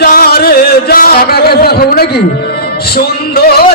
যা রে যা টাকা কাছে হব নাকি? সুন্দর